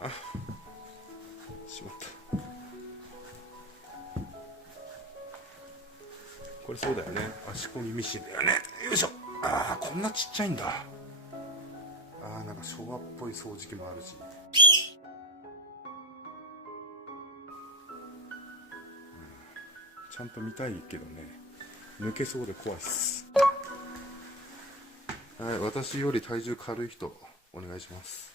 あ、しまった。これそうだよね、足こぎミシンだよね。よいしょ。ああ、こんなちっちゃいんだ。ああ、なんか昭和っぽい掃除機もあるし。ちゃんと見たいけどね、抜けそうで怖いっす。はい、私より体重軽い人お願いします。